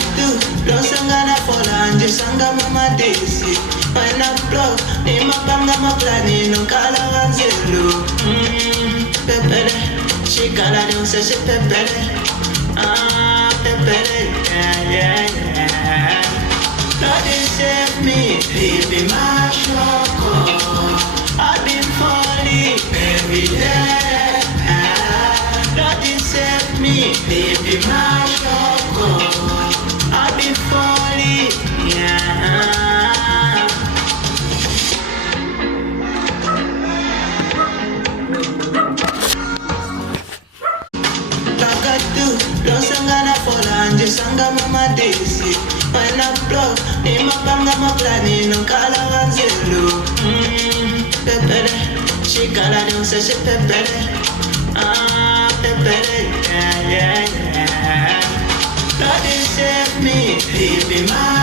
Lagadu, losangana fola anje sanga mama desi. When I blow, ni mapanga maplani no kala wanzelu. Pepere, shikala no se se pepere. Pepere, yeah. Lord, you save me, baby, my shoko. I've been falling every day. Lord, you save me, baby, my shoko. I've been falling, yeah. Lagadu, losangana fola anje sanga mama desi. When I blow, ni mapanga maplani no kala wanzelu. Pepere, shikala no se se pepere. Pepere, yeah. Lord, you save me, baby, my